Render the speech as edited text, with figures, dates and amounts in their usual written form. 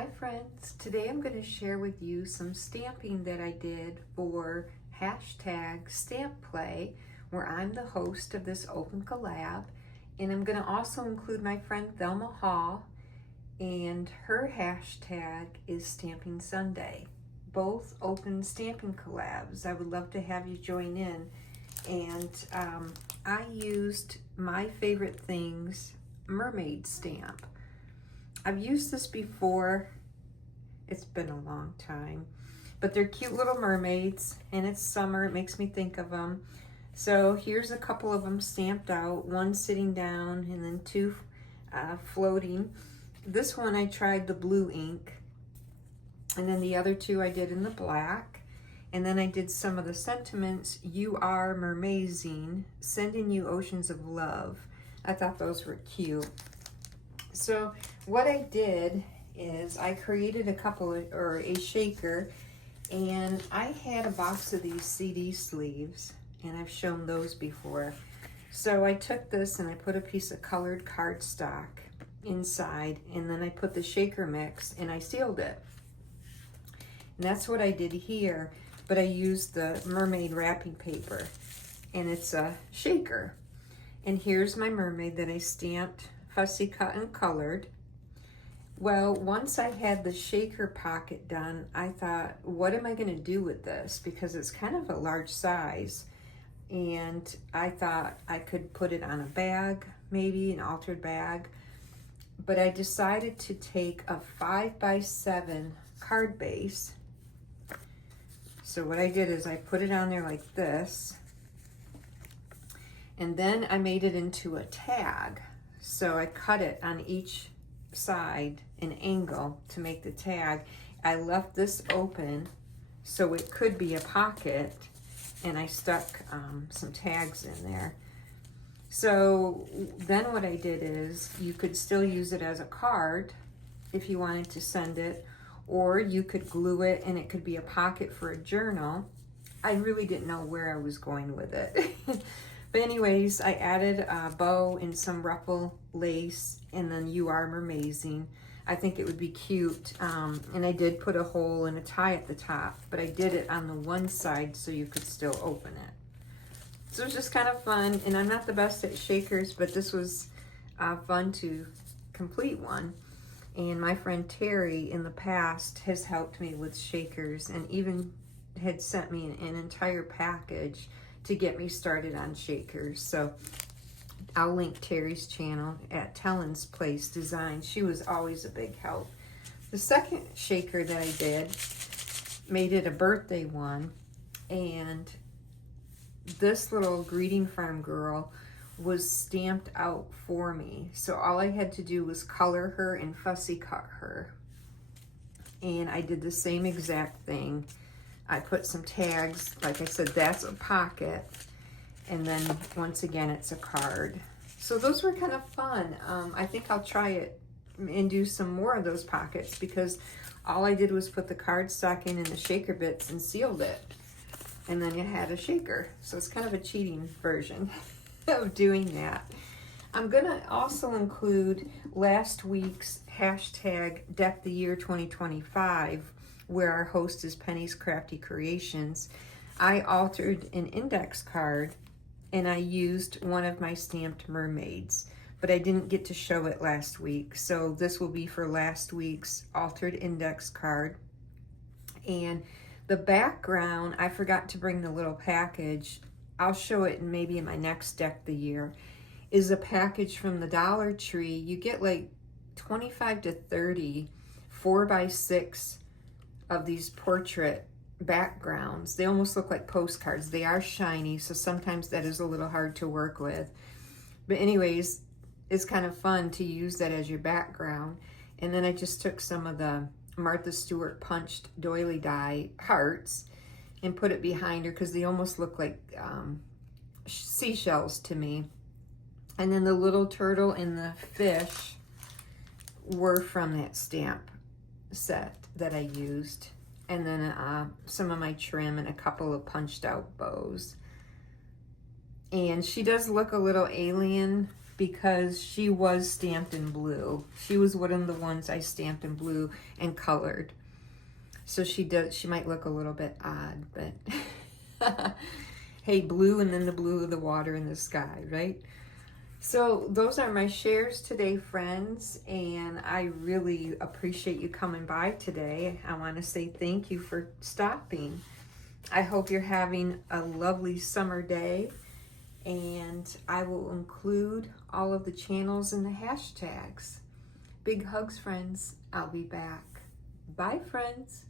Hi friends, today I'm going to share with you some stamping that I did for hashtag Stamp Play, where I'm the host of this open collab, and I'm going to also include my friend Thelma Hall, and her hashtag is Stamping Sunday. Both open stamping collabs. I would love to have you join in. And I used My Favorite Things mermaid stamp. I've used this before. It's been a long time, but they're cute little mermaids, and it's summer. It makes me think of them. So here's a couple of them stamped out, one sitting down and then two floating. This one I tried the blue ink, and then the other two I did in the black. And then I did some of the sentiments. You are mermazing, sending you oceans of love. I thought those were cute. So what I did is I created a shaker, and I had a box of these CD sleeves, and I've shown those before. So I took this and I put a piece of colored cardstock inside, and then I put the shaker mix and I sealed it. And that's what I did here, but I used the mermaid wrapping paper, and it's a shaker. And here's my mermaid that I stamped, fussy cut and colored. Well, once I had the shaker pocket done, I thought, what am I going to do with this? Because it's kind of a large size. And I thought I could put it on a bag, maybe an altered bag. But I decided to take a 5x7 card base. So what I did is I put it on there like this. And then I made it into a tag. So I cut it on each side an angle to make the tag. I left this open so it could be a pocket, and I stuck some tags in there. So then what I did is you could still use it as a card if you wanted to send it, or you could glue it and it could be a pocket for a journal. I really didn't know where I was going with it. But anyways, I added a bow and some ruffle lace, and then You Are Mermazing. I think it would be cute. And I did put a hole and a tie at the top, but I did it on the one side so you could still open it. So it was just kind of fun, and I'm not the best at shakers, but this was fun to complete one. And my friend Terry in the past has helped me with shakers, and even had sent me an entire package to get me started on shakers. So I'll link Terry's channel at Tellen's Place Design. She was always a big help. The second shaker that I did, made it a birthday one, and this little greeting farm girl was stamped out for me. So all I had to do was color her and fussy cut her. And I did the same exact thing. I put some tags, like I said, that's a pocket, and then once again it's a card. So those were kind of fun. I think I'll try it and do some more of those pockets, because all I did was put the cardstock in and the shaker bits and sealed it, and then it had a shaker. So it's kind of a cheating version of doing that. I'm gonna also include last week's hashtag Deck the Year 2025, where our host is Penny's Crafty Creations. I altered an index card, and I used one of my stamped mermaids, but I didn't get to show it last week. So this will be for last week's altered index card. And the background, I forgot to bring the little package. I'll show it maybe in my next Deck the Year, is a package from the Dollar Tree. You get like 25 to 30 4x6 of these portrait backgrounds. They almost look like postcards. They are shiny, so sometimes that is a little hard to work with. But anyways, it's kind of fun to use that as your background. And then I just took some of the Martha Stewart punched doily die hearts and put it behind her, because they almost look like seashells to me. And then the little turtle and the fish were from that stamp set that I used. And then some of my trim and a couple of punched out bows. And she does look a little alien because she was stamped in blue. She was one of the ones I stamped in blue and colored. So she might look a little bit odd, but hey, blue and then the blue of the water and the sky, right? So those are my shares today, friends, and I really appreciate you coming by today. I want to say thank you for stopping. I hope you're having a lovely summer day, and I will include all of the channels and the hashtags. Big hugs, friends. I'll be back. Bye, friends.